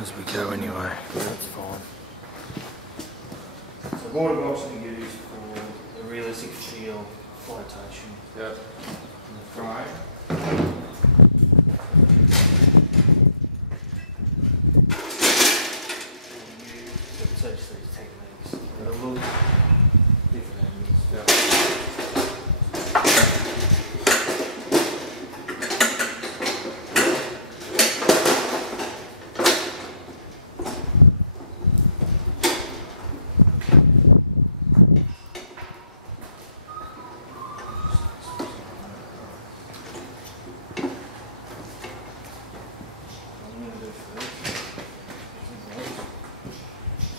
as we go anyway. Yeah, that's fine. So water box we use for the realistic feel flotation. Yep. In the frame. Teach these techniques. They're a little different angles. Yep.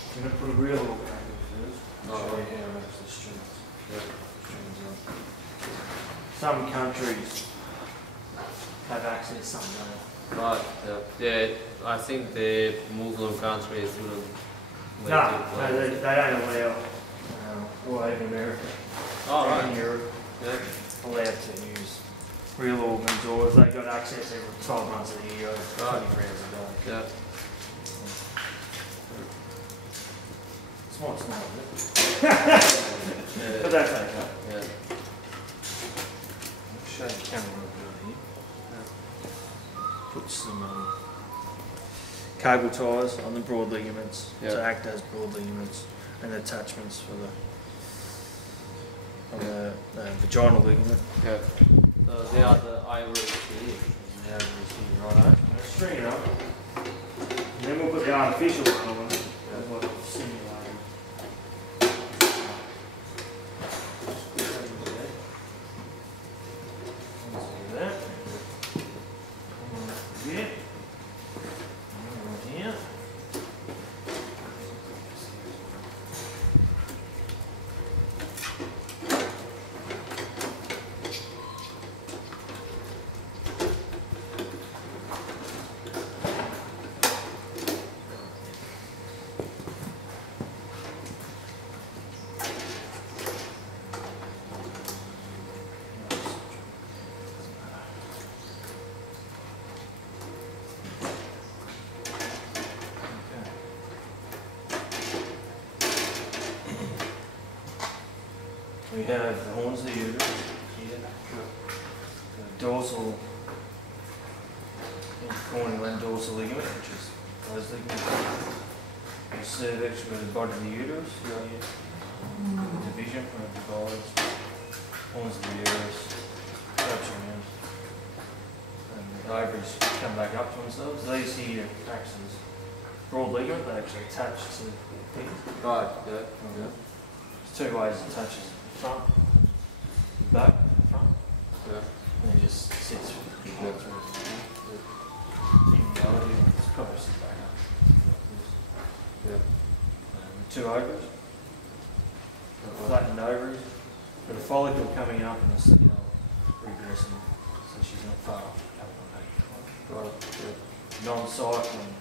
I'm going to put a real organ first. Show you how it actually strings. Strings up. Some countries have access, some don't. Right. Yeah, I think the Muslim countries will. No, they don't allow, or even America, Oh, in Europe, allowed to use real organs, or if they got access every 12 months of the year, 20 rounds a day. Yeah. Small, isn't it? Yeah. But that's okay. Yeah. I'll show you the camera a bit here. Put some cable ties on the broad ligaments to act as broad ligaments, and attachments for the vaginal ligament. Yeah. So they are the ivory here. The ovaries here, righto. Now string it up, and then we'll put the artificial one on. That's what I've simulated. We have the horns of the uterus here, the dorsal, corneal and dorsal ligament, which is those ligaments. The cervix with the body of the uterus here, the division where it divides, horns of the uterus, wraps around, and the ovaries come back up to themselves. These here act as broad ligament, they actually attach to the things. Right. Yeah. There's two ways it attaches. Front, back, front, and it just sits in reality, it's kind of sit back up like this. Two ovaries, flattened ovaries, with a follicle coming up and a cell regressing, so she's not far off coming on non-cycling.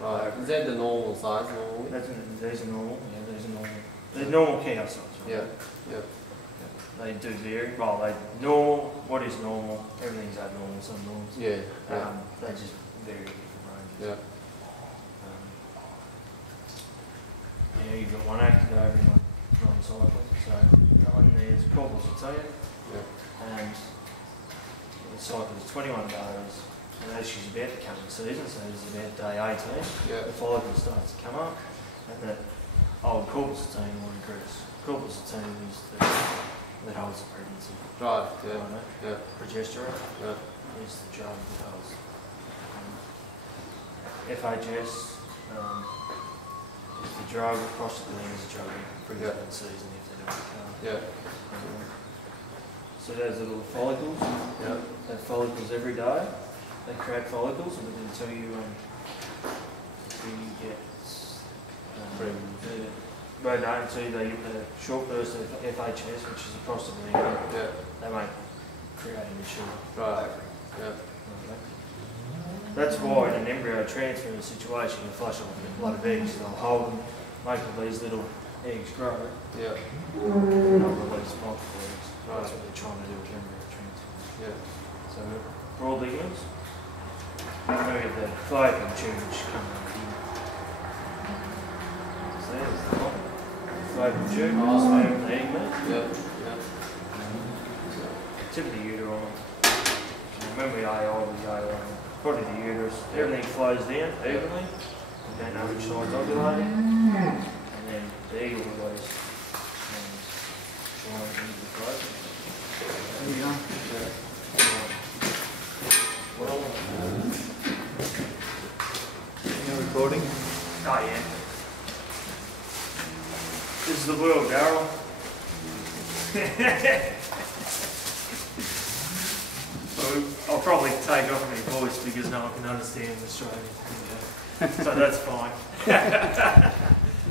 Right. Is that the normal size normally? These are normal, yeah, these are normal. They're normal cow size, right? Yeah. Yeah. They do vary. Well, normal. What is normal? Everything's abnormal. Some norms. Yeah. They just vary different ranges. Yeah. You've got one active ovary, one non-cycling. So that one there's corpus luteum, and the cycle is 21 days. And as she's about to come in season, so this is about day 18, the follicle starts to come up, and the old corpus luteum will increase. Corpus luteum is that holds the pregnancy. Right. Yeah. Progesterone is the drug that holds. FHS is the drug. Prostaglandin is the drug in pregnant season if they don't come. So those little follicles. They have follicles every day. They create follicles, and until you get until they get the short burst of FHS, which is a prostaglandin, they won't create any children. Right. That's why in an embryo transfer situation, you flush off a lot of eggs, they'll hold them, make all these little eggs grow. Yeah. And they'll release multiple eggs. That's what they're trying to do with embryo transfer. Yeah. So broad ligaments, Now we get the fallopian tube which comes out here. So there's the one. Fallopian tube, also the egg mate. Yeah. Tip of the uterine. When we AO, body of the uterus, everything flows down evenly. We don't know which side's ovulating. And then the egg all goes joined into the fallopian. There you go. You're recording? Oh yeah. This is the world, Daryl. I'll probably take off my voice because no one can understand Australian. So that's fine.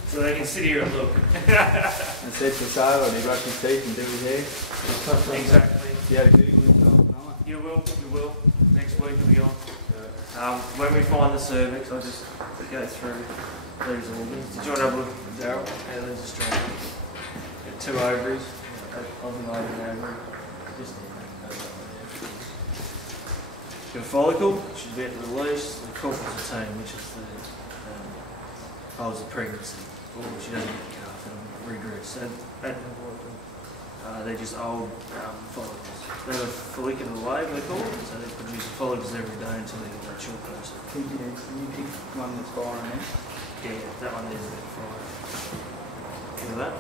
So they can sit here and look. And set for sale and he brush his teeth and do his hair. Exactly. You had a Google himself tonight? You will. Next week will be on. When we find the cervix, I'll just go through these organs. Did you want to have a look at Daryl? Yeah, there's a straight. Got 2 ovaries. Ovulating ovary. Just got a follicle, which is about to release. The corpus which is the holds the pregnancy. She doesn't get cut off, it'll regress. So they're just old follicles. They have a follicular wave, they call it, so they produce follicles every day until they get that short person. Can you pick one that's firing there? Yeah, that one is about 5. Look at that.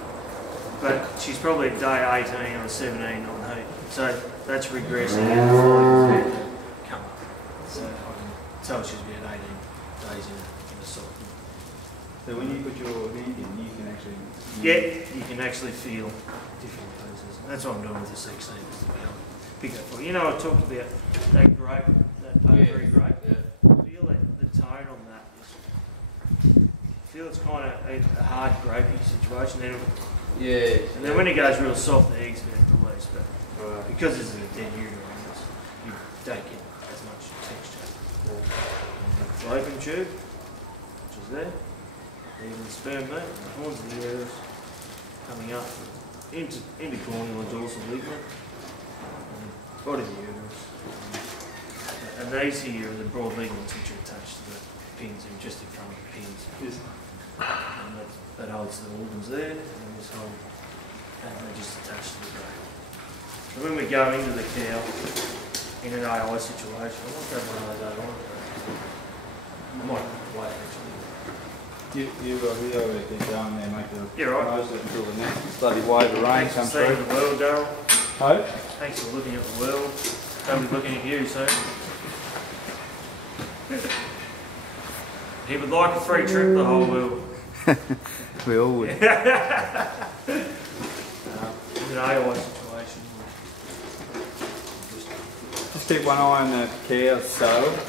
But she's probably at day 18 or 17 on heat. So that's regressing and the follicles about to come up. So I can tell she's about 18 days in the cycle. So when you put your hand in, you can actually... You can actually feel different pieces. That's what I'm doing with the 16 is to be able to pick that for. You know, I talked about that grape, that ovary grape. Yeah. Feel it, the tone on that. Feel it's kind of a hard grapey situation. Then and then when it goes real soft, the eggs get released. But because it's a dead uterus, you don't get as much texture. And the fallopian tube, which is there. Even the sperm meat, the horns of the uterus coming up into corneal and dorsal ligament, and body of the uterus. And these here are the broad ligaments which are attached to the pins, and just in front of the pins. Yes. And that holds the organs there, and this whole, and they're just attached to the brain. So when we go into the cow in an AI situation, I might have one of those AI. I might wait actually. You got a video where you keep going there, make the right. nose until the next bloody wave of rain Thanks comes for seeing through. the world, Daryl. Oh? Thanks for looking at the world. I'll be looking at you soon. He would like a free trip the whole world. We all would. In an AI situation. Just keep one eye on the cows, so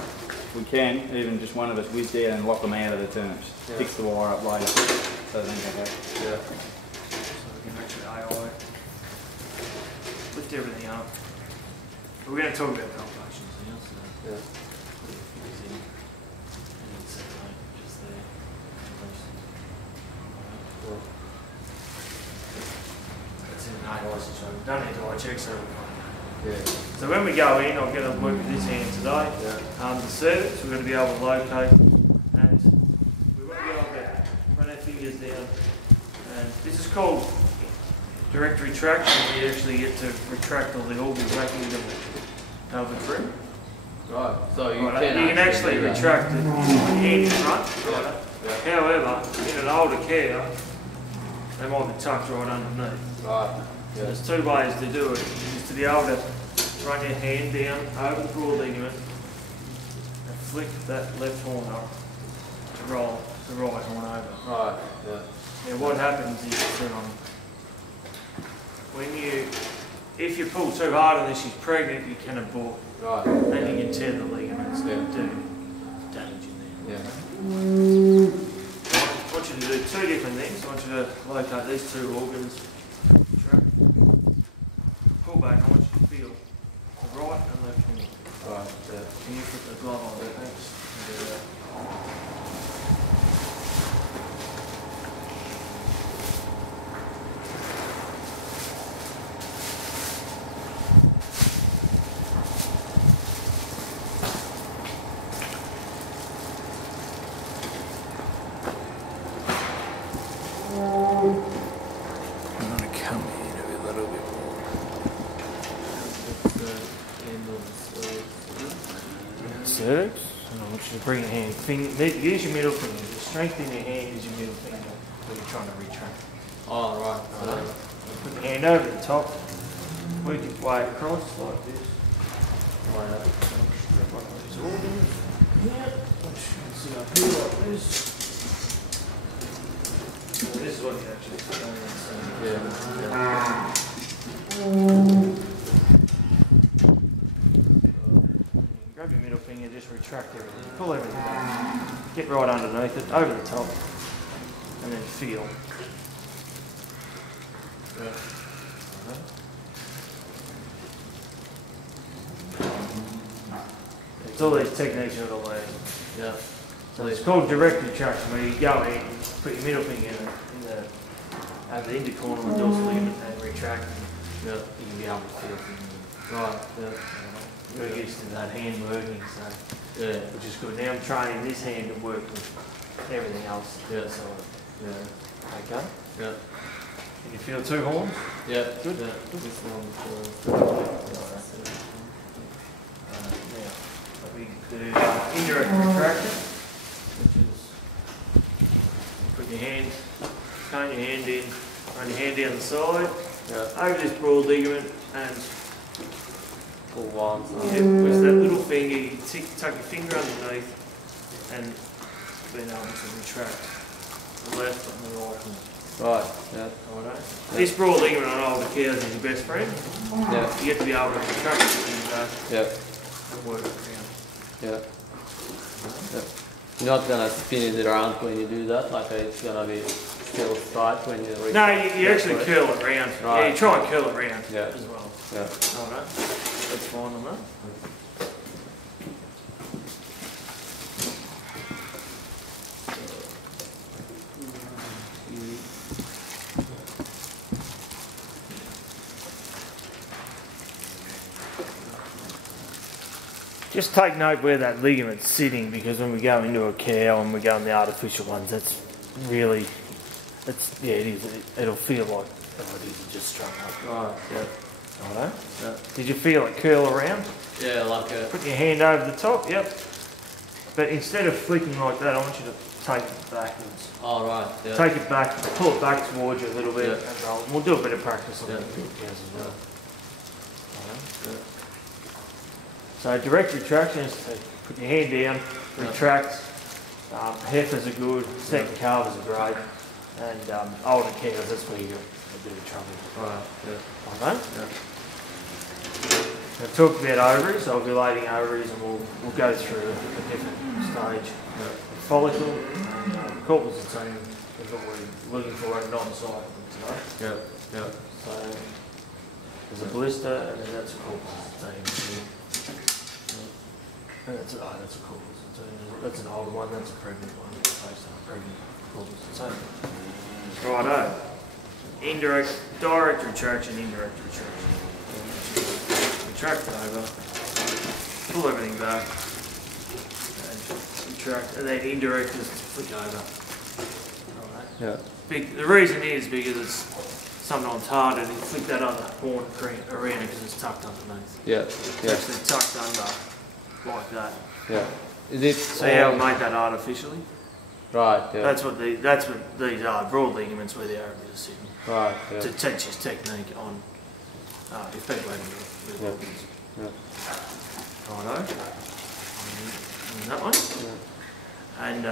we can, even just one of us whiz down and lock them out of the terms. Yeah. Fix the wire up later. So they don't go back. Yeah. So we can actually AI. Lift everything up. We're going to talk about palpations now, so Yeah. put your fingers in. And then separate just there. That's in an AI situation. Don't need to eye check, so Yeah. so when we go in, I'm going to work with this hand today. Yeah. The cervix, we're going to be able to locate, and we won't be able to run our fingers down. And this is called direct retraction. We actually get to retract all the organs back into the pelvic ring. Right. So you Right, can you can actually do that. retract it hand in front. Right. Yeah. However, in an older cow, they might be tucked right underneath. Right. So Yeah. there's 2 ways to do it. Is to be able to run your hand down over the broad ligament and flick that left horn up to roll the right horn over. Right. Yeah. Now what happens is if you pull too hard on this, she's pregnant, you can abort. Right. And you can tear the ligaments and Yeah. do damage in there. Yeah. I want you to do 2 different things. I want you to locate these 2 organs. Pull back, I want you to feel the right and left horn. Right. Yeah. Can you put the glove on? Thanks. Do that. And I want you to bring your hand, use your middle finger, just strengthen your hand, use your middle finger when you're trying to retract. Oh, right. Right. Put your hand over the top, work your way across like this. Like that. Strip one of these organs. Yeah. Sit up here like this. So this is what you actually grab your middle finger, just retract everything. Pull everything back. Get right underneath it, over the top, and then feel. It's all these techniques of the leg. Yeah. So it's called direct retraction, where you go in, put your middle finger in the intercorner of the dorsal ligament and retract. Yeah. You can be able to feel things. Right. Yeah. We're used to that hand working, so Yeah. which is good. Now I'm training this hand to work with everything else. Yeah. So, Yeah. okay. Yeah. Can you feel two horns? Yeah. Good. Yeah. This one. Now, we do indirect retraction, which is put your hand, turn your hand in, run your hand down the side, Yeah. over this broad ligament, and Pull one. with that little finger, you tuck your finger underneath, and being able to retract the left and the right hand. Right. Yeah. Righto. This broad ligament on older cows is your best friend. Yeah. You get to be able to retract it Yeah. and work it around. Yeah. Yeah. You're not gonna spin it around when you do that. Like it's gonna be still straight when you. No, you actually curl it round. Right. Yeah, you try and curl it round Yeah. as well. Yeah. Alright, that's fine on that. Just take note where that ligament's sitting, because when we go into a cow and we go in the artificial ones, that's really, yeah, it is. It'll feel like, oh, it is just strung up. Right. Yeah. Righto. Yeah. Did you feel it curl around? Yeah. Like a. Put your hand over the top, yep. But instead of flicking like that, I want you to take it backwards. Oh, right. Yeah. Take it back, pull it back towards you a little bit, Yeah. and roll. We'll do a bit of practice on Yeah. the cows as well. Yeah. So direct retraction is to put your hand down, retract. Heifers are good, second calves are great, and older cows, that's where you get a bit of trouble. Right. Yeah. Alright? Yeah. I've talked about ovaries, ovulating ovaries, and we'll go through a different stage. Yeah. The follicle, corpus luteum is what we're looking for in non-cycle today. Yeah. Yeah. So there's a blister, and then that's a corpus luteum. And that's a corpus luteum. That's an older one, that's a pregnant one. Based on a pregnant corpus luteum. Righto. Direct retraction, indirect retraction. Retract over, pull everything back, and retract, and then indirect is flick over. Alright. Yeah. The reason is because it's sometimes harder to flick that other horn around because it's tucked underneath. Yeah. It's Yeah. actually tucked under like that. Yeah. Is it? See how I made that artificially? Right. Yeah. That's what these are, broad ligaments where the ovaries are sitting. Right. Yeah. To teach this technique on if people have with organs. Yeah. Righto. And that one. Yeah. And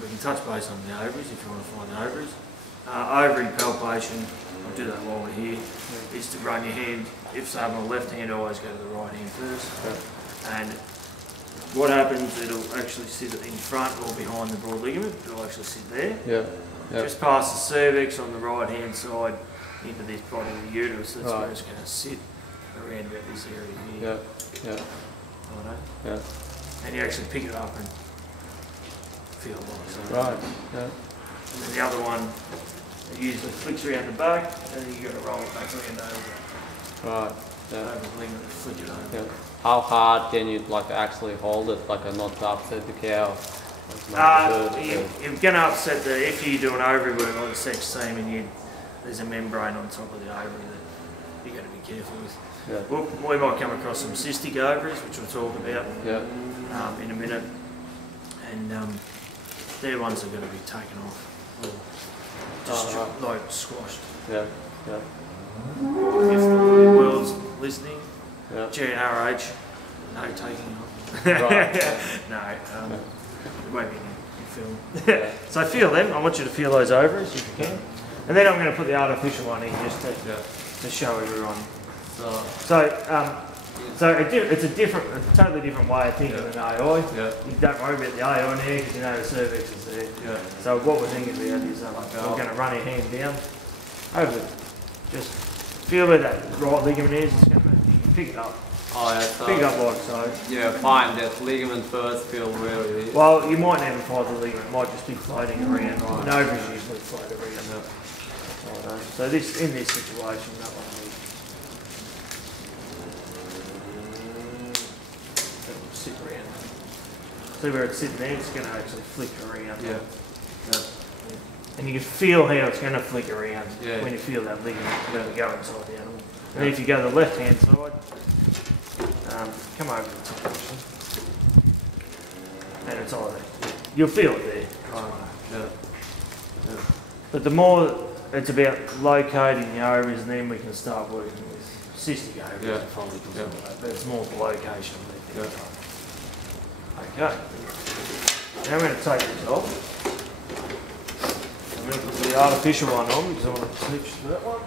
we can touch base on the ovaries if you want to find the ovaries. Ovary palpation, I'll do that while we're here, is to run your hand, if so on the left hand, always go to the right hand first. Yeah. And what happens, it'll actually sit in front or behind the broad ligament, it'll actually sit there. Yeah. Yeah. Just past the cervix on the right hand side into this body of the uterus, that's where it's going to sit around about this area here. Yeah. Yeah. Righto. Yeah. And you actually pick it up and feel it like so. Right. Yeah. And then the other one, it usually flicks around the back, and then you got to roll it back around over Right. Yeah. the ligament and flick it over. Yeah. How hard can you like actually hold it, like not to upset the cow? You're going to upset if you do an ovary work like sex semen, there's a membrane on top of the ovary that you've got to be careful with. Yeah. We might come across some cystic ovaries, which we'll talk about in a minute, and they're ones that are going to be taken off, like squashed. Yeah, yeah. If the world's listening, Yeah. GNRH, no taking off. Right. No, it won't be in film. So feel them. I want you to feel those ovaries if you can, and then I'm going to put the artificial one in just to show everyone. So it's a totally different way of thinking than AI. Yeah. You don't worry about the AI on here because you know the cervix is there. Yeah. So what we're thinking about is we're going to run your hand down over it. Just feel where that right ligament is. It's going to pick it up. Oh yeah. So, Pick it up like so. yeah, find that ligament first. Feel where it is. Well, you might never find the ligament. It might just be floating around. Right. No ovaries usually float around. So in this situation, that one will sit around. See where it's sitting there? It's going to actually flick around. Yeah. Yeah. And you can feel how it's going to flick around when you feel that ligament going to go inside the animal. And then if you go to the left hand side, come over to the top actually. And it's either, you'll feel it there. Yeah. Yeah. But the more it's about locating the ovaries, and then we can start working with cystic ovaries and follicles and all that. But it's more the location of the Okay. Now I'm going to take this off. I'm going to put the artificial one on because I want to switch to that one.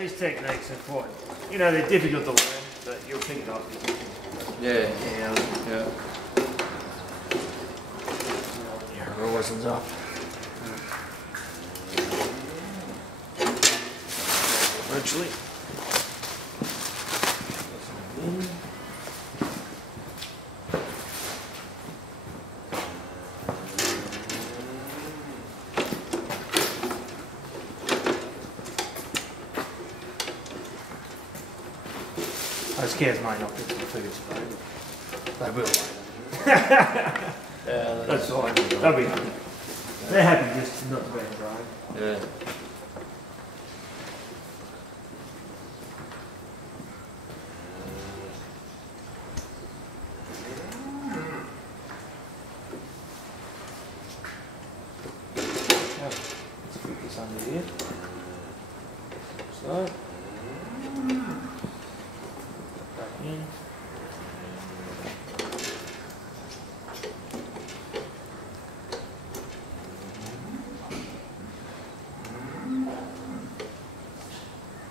These techniques are quite, they're difficult to learn, but you'll pick it up. Yeah. Yeah. Your horizon's up. Virtually. Those cows may not get to the food today, but they will later. Yeah, That's fine. They'll be happy. They're happy just not to be grown. Yeah. Let's put this under here. So. Back in.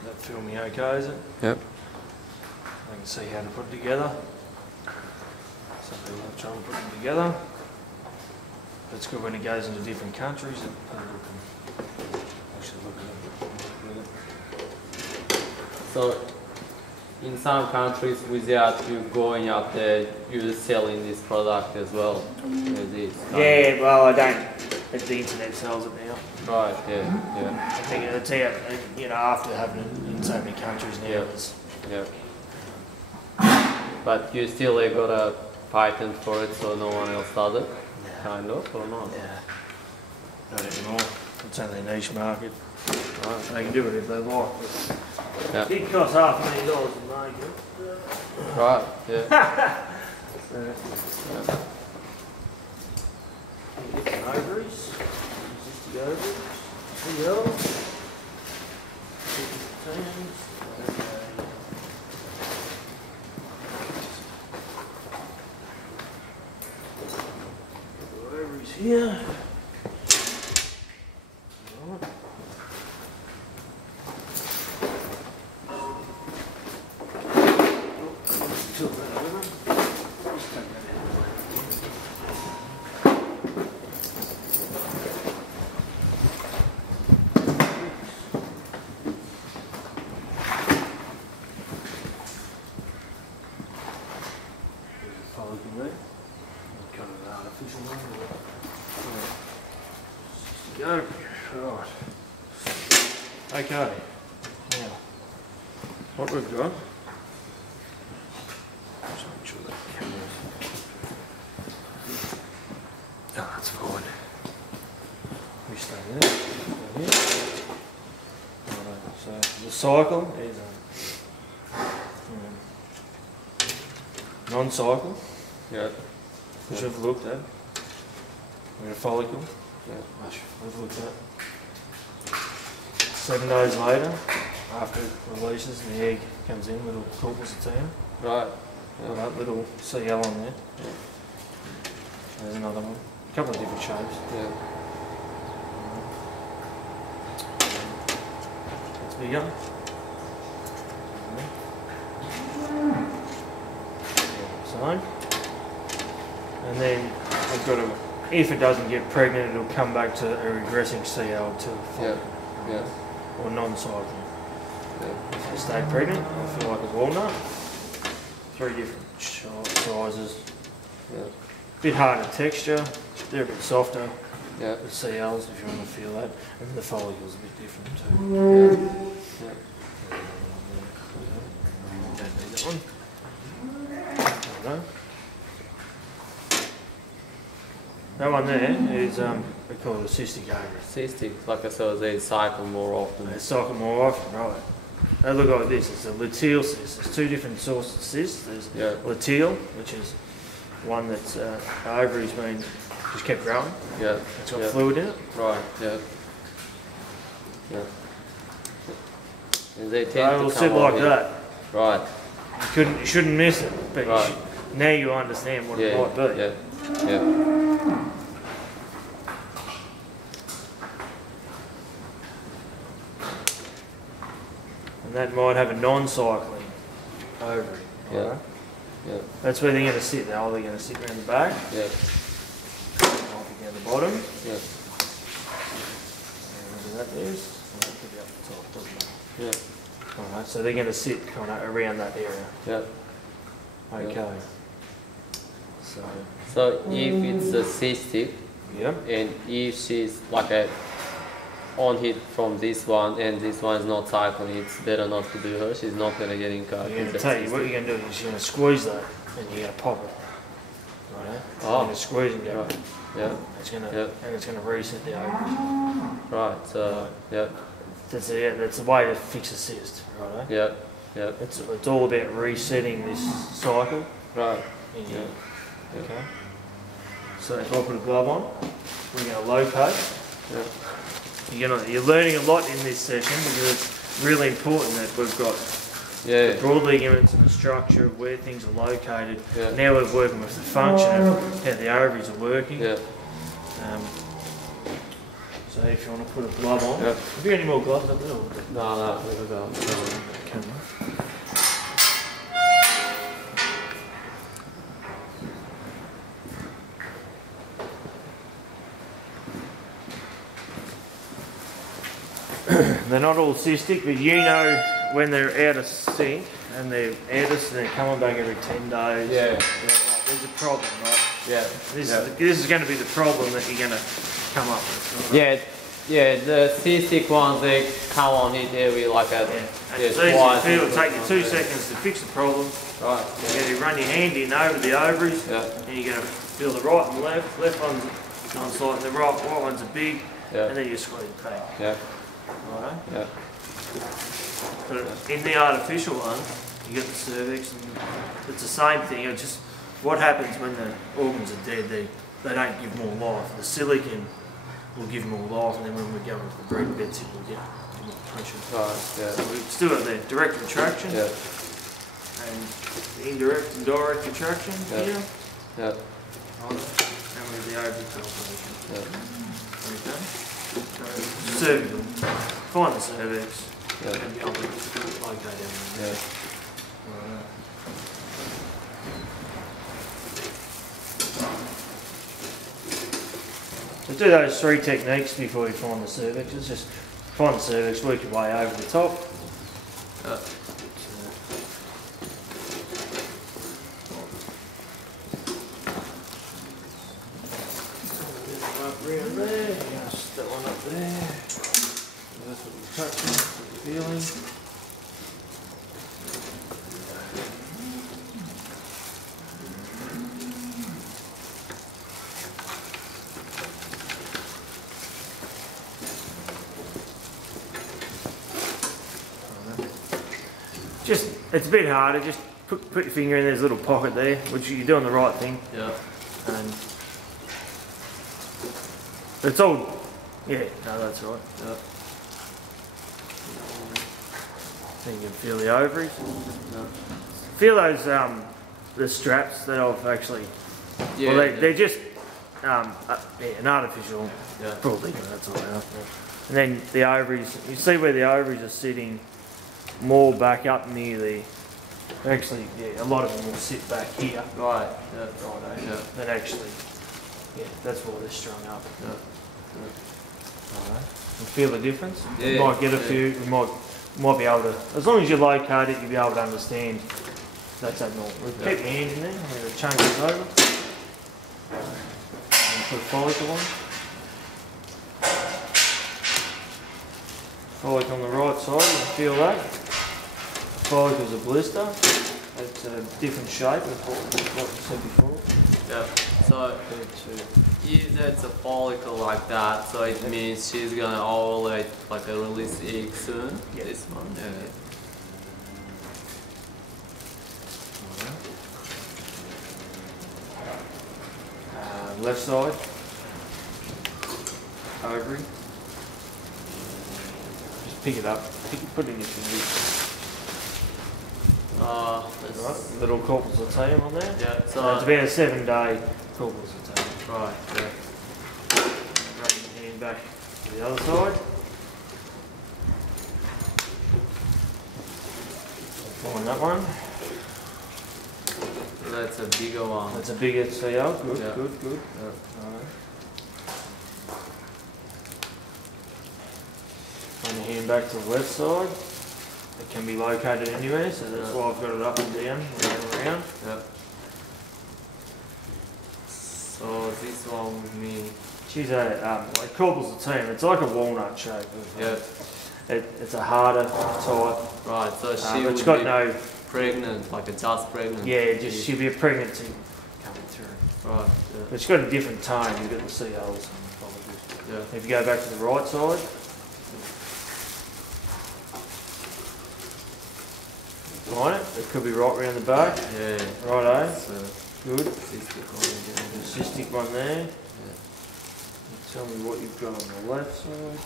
That feel me okay, is it? Yep. I can see how to put it together. Some people try and put them together. It's good when it goes into different countries and people can actually look at it. So, in some countries, without you going up there, you're selling this product as well. Yeah, well, I don't. The internet sells it now. Right. Yeah. Yeah. I think it's out, after having it in so many countries now. Yeah. But you still got a patent for it, so no one else does it. Kind of, or not? Yeah. Not anymore. It's only a niche market. Right. They can do it if they like. Yeah. It costs $500,000 to make it. Right. Yeah. Get some ovaries. Just the ovaries. PL. Ovaries here. Tilt that over. Just take that out. Follicle there. Kind of an artificial one. Go. Right. Okay. Now, what we've got. Just make sure that camera's. Oh, that's fine. We start So the cycle is non-cycle, Yeah. which we've looked at. We've got a follicle, Yeah. which we've looked at. 7 days later, after it releases and the egg comes in, little palpation. Right. Got that little CL on there. Yeah. There's another one. A couple of different shapes. Yeah. It's bigger. So, and then I've got to, if it doesn't get pregnant, it'll come back to a regressing CL to Yeah. Yeah. or non-cycling. Yeah. If I stay pregnant, I feel like a walnut. 3 different sizes. Yeah. Bit harder texture, they're a bit softer. Yeah. The CLs, if you want to feel that, and the follicle's a bit different too. Yeah. Don't need that one. No. That one there is we call it a cystic ovary. Cystic, like I said, they cycle more often. They cycle more often, right? They look like this. It's a luteal cyst. There's 2 different sorts of cysts. There's luteal, which is one that's the ovary's been just kept growing. Yeah. It's got fluid in it. Right. Yeah. Yeah. And they They tend will to sit come like on here. that. Right. You shouldn't miss it, but Right. now you understand what it Yeah. might be. Yeah. Yeah. And that might have a non-cycling ovary. Yeah. Right? Yeah. That's where they're going to sit. They're either going to sit around the back, Yeah. might be down the bottom. Yeah. Whatever that is. That could be up the top, doesn't it? Yeah. Alright, so they're going to sit kind of around that area. Yeah. Okay. So, So if it's a cystic, yeah. and if she's like a on hit from this one and this one is not cycling, it's better not to do her. She's not going to get in cut. You're going to tell you what you're going to do is you're going to squeeze that and you're going to pop it. Right? Oh. You're going to squeeze and go. Right. Yeah. It's going to, Yeah. and it's going to reset the ovaries. Right. So yeah. That's the way to fix a cyst. Right? Yeah. Yeah. It's all about resetting this cycle. Right. In Yeah. you. Okay. So if I put a glove on, we're going to locate. Yeah. You're learning a lot in this session because it's really important that we've got Yeah. the broad ligaments and the structure of where things are located. Yeah. Now we're working with the function of how the ovaries are working. Yeah. So if you want to put a glove on, Yeah. have you got any more gloves up there? No. We'll go. Camera. They're not all cystic, but you know when they're out of sync and they're out of, they're coming back every 10 days. Yeah. There's a problem, right? Yeah. This is going to be the problem that you're going to come up with. Right? Yeah. Yeah. The cystic ones, they come on it every like a And it's easy to feel. It'll take you 2 seconds to fix the problem. Right. You're going to run your hand in over the ovaries, Yeah. and you're going to feel the right and left. Left one's on slight, and the right ones are big, Yeah. and then you squeeze back. Yeah. Right? Yeah. But in the artificial one, you get the cervix, and it's the same thing. It's just what happens when the organs are dead. They don't give more life. The silicon will give more life, and then when we go into the breeding beds, it will get more pressure. Right. Yeah. So we still have the direct retraction Yeah. and the indirect and direct retraction Yeah. here. Yeah. And with the ovary palpation. Yeah. Okay. So cervical. Find the cervix. Yeah. And the ovaries. Locate everything. Yeah. Right. So do those 3 techniques before you find the cervix. It's just find the cervix, work your way over the top. Around there, you're going to stick one up there. That's what you're touching, that's what you're feeling. it's a bit harder. Just put your finger in, there's a little pocket there, which you're doing the right thing. Yeah. And it's all, yeah, no, that's right. Yeah. So you can feel the ovaries. Yeah. Feel those, the straps that I've actually, Yeah. well, they're just, yeah, an artificial, Yeah. probably, that's all they are. And then the ovaries, you see where the ovaries are sitting more back up near the, actually, yeah, a lot of them will sit back here. Right. Yeah. Right, Yeah. then actually, yeah, that's why they're strung up. Yeah. Alright. You feel the difference? Yeah, You might get a few, we might be able to, as long as you locate it, you'll be able to understand that's abnormal. Keep your hands in there, I'm going to change this over. And put a follicle on. Follicle on the right side, you can feel that. The follicle's a blister. It's a different shape than what we said before. Yeah. So if that's a follicle like that, so it means she's gonna ovulate, like a release egg soon. Yeah. This one. Yeah. Left side, ovary. Just pick it up, put it in your fingers. That's Right, little corpus luteum on there. Yeah. So So it's about a 7-day corpus luteum. right. Yeah. Rub your hand back to the other side. Find that one. That's a bigger one. That's a bigger CL. Good, Yeah. good. Yeah. Alright. Run your hand back to the left side. It can be located anywhere, so that's why I've got it up and down, around. Yeah. So this one with me. She's a like corpus luteum. It's like a walnut shape. Yeah. It's a harder type. Right. So she It's would got be no. pregnant, like a just pregnant. Yeah, just she'll be a pregnancy coming through. Right. But it's got a different tone. You've got the CLs and the follicles. Yeah. If you go back to the right side. Find it. It could be right round the back. Yeah. Righto. It's Good. cystic one again. Cystic one there. Yeah. Tell me what you've got on the left side.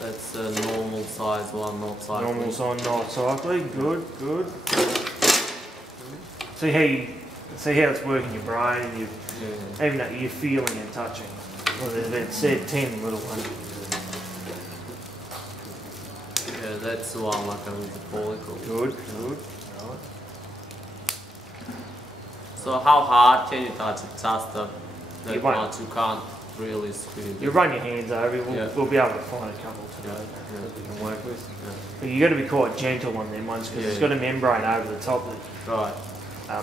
That's a normal size one, not cycling. Normal sign, not cycling. Good. See how it's working your brain. Yeah. Even though you're feeling and touching. Well, there's about said 10 little ones. Yeah, that's the one like with the follicle. Good. Right. So how hard can you touch it? Just the You that won't. much, you can't really squeeze You it. run your hands over it, Yeah. we'll be able to find a couple today Yeah. that we can work with. Yeah. But you've got to be quite gentle on them ones because it's Yeah. got a membrane over the top that Right.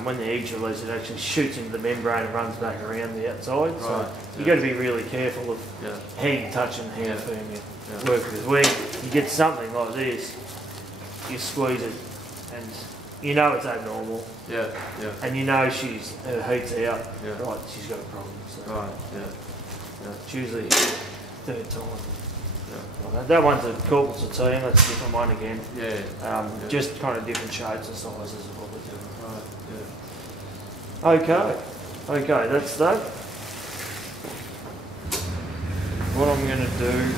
when the egg's released, it actually shoots into the membrane and runs back around the outside. So Right. you've got to be really careful of Yeah. how you touch and how Yeah. firm you Yeah. work with. Where you get something like this, you squeeze it and you know it's abnormal Yeah. Yeah. and you know her heat's out. Yeah. Right, she's got a problem. So Right. Yeah. it's usually third time. Yeah. Well, that one's a corpus luteum, that's a different one again. Yeah. Yeah. Just kind of different shapes and sizes of what we're doing. Right. Yeah. Okay, that's that. What I'm going to do